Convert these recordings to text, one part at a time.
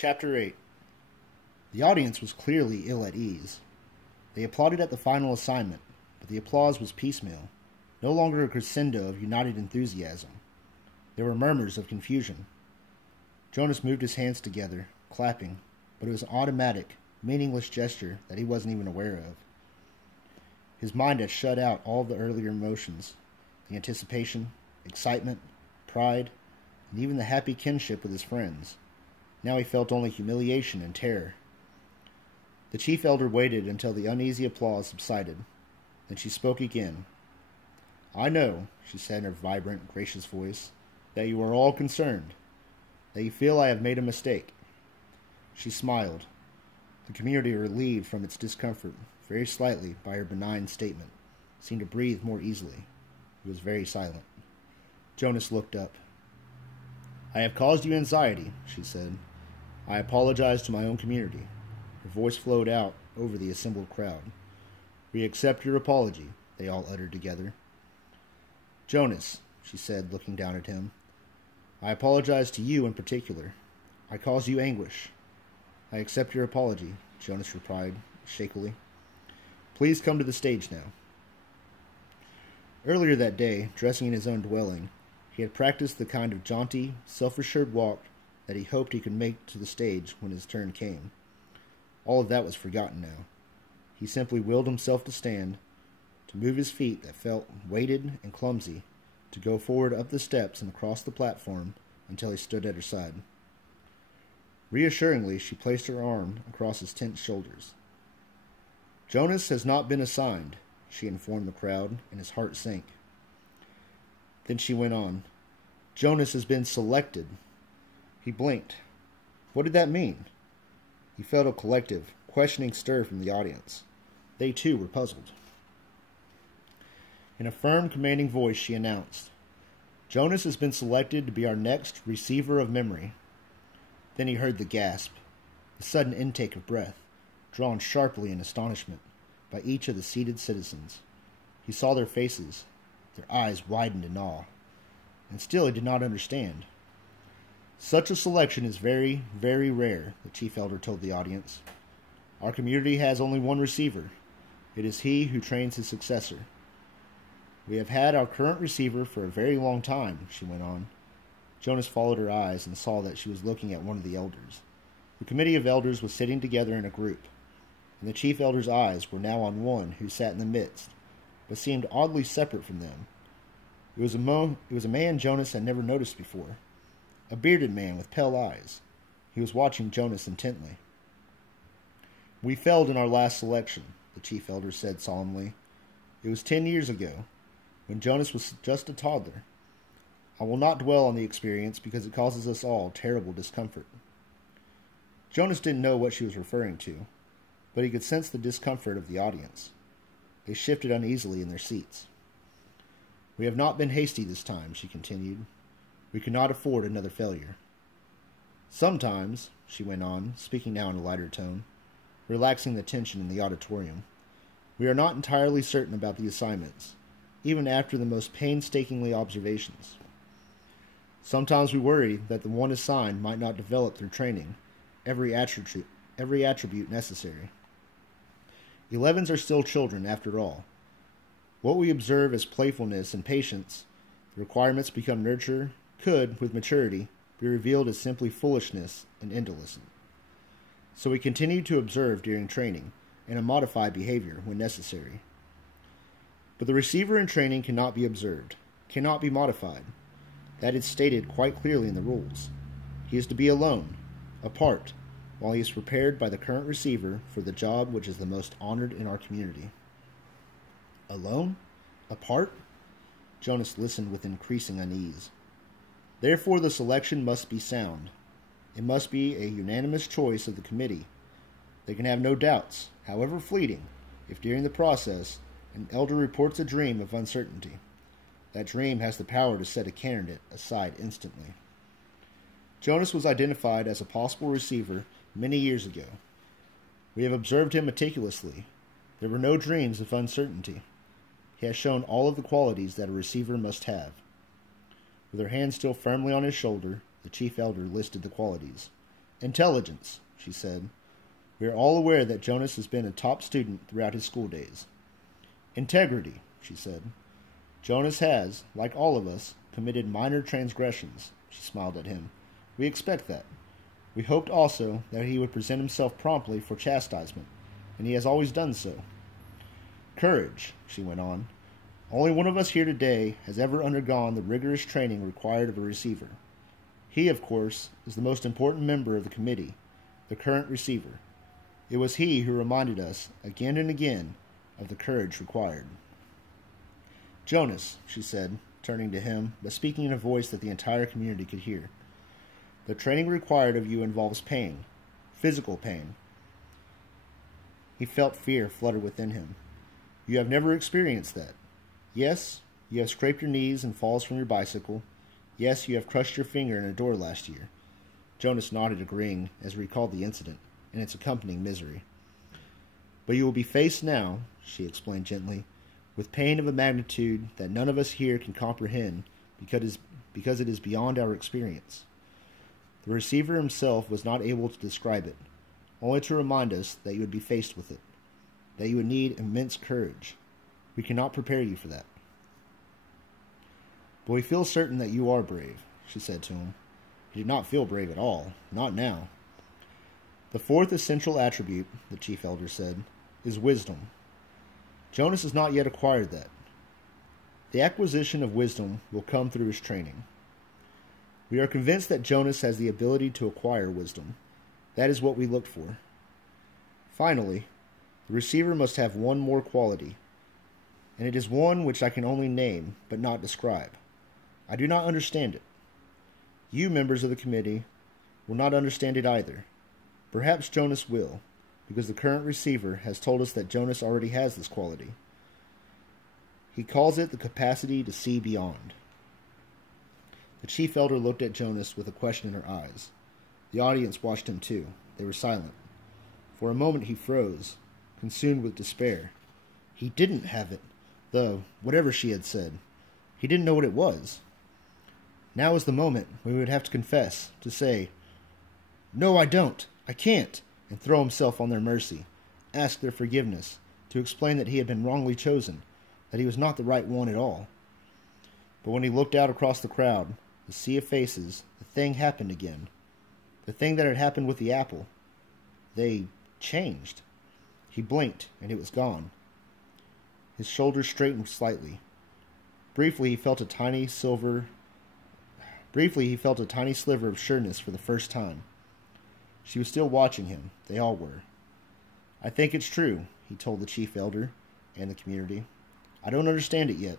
Chapter 8. The audience was clearly ill at ease. They applauded at the final assignment, but the applause was piecemeal, no longer a crescendo of united enthusiasm. There were murmurs of confusion. Jonas moved his hands together, clapping, but it was an automatic, meaningless gesture that he wasn't even aware of. His mind had shut out all the earlier emotions, the anticipation, excitement, pride, and even the happy kinship with his friends. Now he felt only humiliation and terror. The chief elder waited until the uneasy applause subsided. Then she spoke again. "I know," she said in her vibrant, gracious voice, "that you are all concerned, that you feel I have made a mistake." She smiled. The community, relieved from its discomfort, very slightly by her benign statement, seemed to breathe more easily. It was very silent. Jonas looked up. "I have caused you anxiety," she said. "I apologize to my own community." Her voice flowed out over the assembled crowd. "We accept your apology," they all uttered together. "Jonas," she said, looking down at him, "I apologize to you in particular. I caused you anguish." "I accept your apology," Jonas replied, shakily. "Please come to the stage now." Earlier that day, dressing in his own dwelling, he had practiced the kind of jaunty, self-assured walk that he hoped he could make to the stage when his turn came. All of that was forgotten now. He simply willed himself to stand, to move his feet that felt weighted and clumsy, to go forward up the steps and across the platform until he stood at her side. Reassuringly, she placed her arm across his tense shoulders. "Jonas has not been assigned," she informed the crowd, and his heart sank. Then she went on, "Jonas has been selected." He blinked. What did that mean? He felt a collective, questioning stir from the audience. They, too, were puzzled. In a firm, commanding voice, she announced, "Jonas has been selected to be our next receiver of memory." Then he heard the gasp, the sudden intake of breath, drawn sharply in astonishment by each of the seated citizens. He saw their faces. Their eyes widened in awe. And still he did not understand. "Such a selection is very, very rare," the chief elder told the audience. "Our community has only one receiver. It is he who trains his successor. We have had our current receiver for a very long time," she went on. Jonas followed her eyes and saw that she was looking at one of the elders. The committee of elders was sitting together in a group, and the chief elder's eyes were now on one who sat in the midst, but seemed oddly separate from them. It was a man Jonas had never noticed before, a bearded man with pale eyes. He was watching Jonas intently. "We failed in our last selection," the chief elder said solemnly. "It was 10 years ago, when Jonas was just a toddler. I will not dwell on the experience because it causes us all terrible discomfort." Jonas didn't know what she was referring to, but he could sense the discomfort of the audience. They shifted uneasily in their seats. "We have not been hasty this time," she continued. "We could not afford another failure. Sometimes," she went on, speaking now in a lighter tone, relaxing the tension in the auditorium, "we are not entirely certain about the assignments, even after the most painstakingly observations. Sometimes we worry that the one assigned might not develop through training every attribute necessary. 11s are still children, after all. What we observe as playfulness and patience, the requirements become nurture, could, with maturity, be revealed as simply foolishness and indolence. So we continue to observe during training, and to modify behavior when necessary. But the receiver in training cannot be observed, cannot be modified. That is stated quite clearly in the rules. He is to be alone, apart, while he is prepared by the current receiver for the job which is the most honored in our community." "Alone? Apart?" Jonas listened with increasing unease. "Therefore the selection must be sound. It must be a unanimous choice of the committee. They can have no doubts, however fleeting, if during the process an elder reports a dream of uncertainty. That dream has the power to set a candidate aside instantly. Jonas was identified as a possible receiver many years ago. We have observed him meticulously. There were no dreams of uncertainty. He has shown all of the qualities that a receiver must have." With her hand still firmly on his shoulder, the chief elder listed the qualities. Intelligence, she said. We are all aware that Jonas has been a top student throughout his school days. Integrity, she said. Jonas has, like all of us, committed minor transgressions, she smiled at him. We expect that. We hoped also that he would present himself promptly for chastisement, and he has always done so. Courage, she went on. Only one of us here today has ever undergone the rigorous training required of a receiver. He, of course, is the most important member of the committee, the current receiver. It was he who reminded us, again and again, of the courage required. Jonas, she said, turning to him, but speaking in a voice that the entire community could hear. The training required of you involves pain, physical pain. He felt fear flutter within him. You have never experienced that. Yes, you have scraped your knees and falls from your bicycle. Yes, you have crushed your finger in a door last year. Jonas nodded, agreeing, as he recalled the incident and its accompanying misery. But you will be faced now, she explained gently, with pain of a magnitude that none of us here can comprehend because it is beyond our experience. The receiver himself was not able to describe it, only to remind us that you would be faced with it, that you would need immense courage. We cannot prepare you for that. But we feel certain that you are brave, she said to him. He did not feel brave at all, not now. The fourth essential attribute, the chief elder said, is wisdom. Jonas has not yet acquired that. The acquisition of wisdom will come through his training. We are convinced that Jonas has the ability to acquire wisdom. That is what we looked for. Finally, the receiver must have one more quality, and it is one which I can only name but not describe. I do not understand it. You, members of the committee, will not understand it either. Perhaps Jonas will, because the current receiver has told us that Jonas already has this quality. He calls it the capacity to see beyond. The chief elder looked at Jonas with a question in her eyes. The audience watched him too. They were silent. For a moment he froze, consumed with despair. He didn't have it, though, whatever she had said. He didn't know what it was. Now is the moment when he would have to confess, to say, "No, I don't. I can't," and throw himself on their mercy, ask their forgiveness, to explain that he had been wrongly chosen, that he was not the right one at all. But when he looked out across the crowd, the sea of faces, the thing happened again. The thing that had happened with the apple. They changed. He blinked, and it was gone. His shoulders straightened slightly. Briefly, he felt a tiny sliver of sureness for the first time. She was still watching him. They all were. "I think it's true," he told the chief elder and the community. "I don't understand it yet.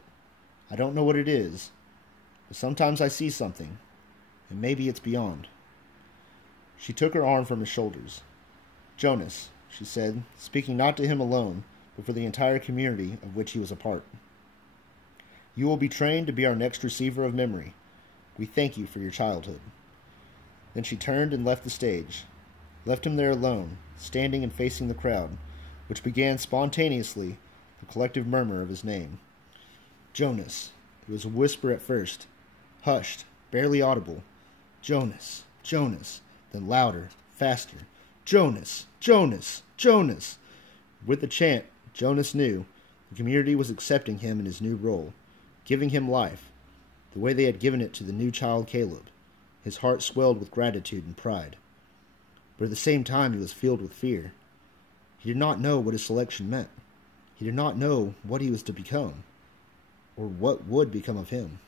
I don't know what it is. But sometimes I see something, and maybe it's beyond." She took her arm from his shoulders. "Jonas," she said, speaking not to him alone, but for the entire community of which he was a part. "You will be trained to be our next receiver of memory. We thank you for your childhood." Then she turned and left the stage, left him there alone, standing and facing the crowd, which began spontaneously the collective murmur of his name. Jonas. It was a whisper at first, hushed, barely audible. Jonas, Jonas, then louder, faster. Jonas, Jonas, Jonas. With the chant, Jonas knew the community was accepting him in his new role, giving him life, the way they had given it to the new child Caleb. His heart swelled with gratitude and pride. But at the same time he was filled with fear. He did not know what his selection meant. He did not know what he was to become, or what would become of him.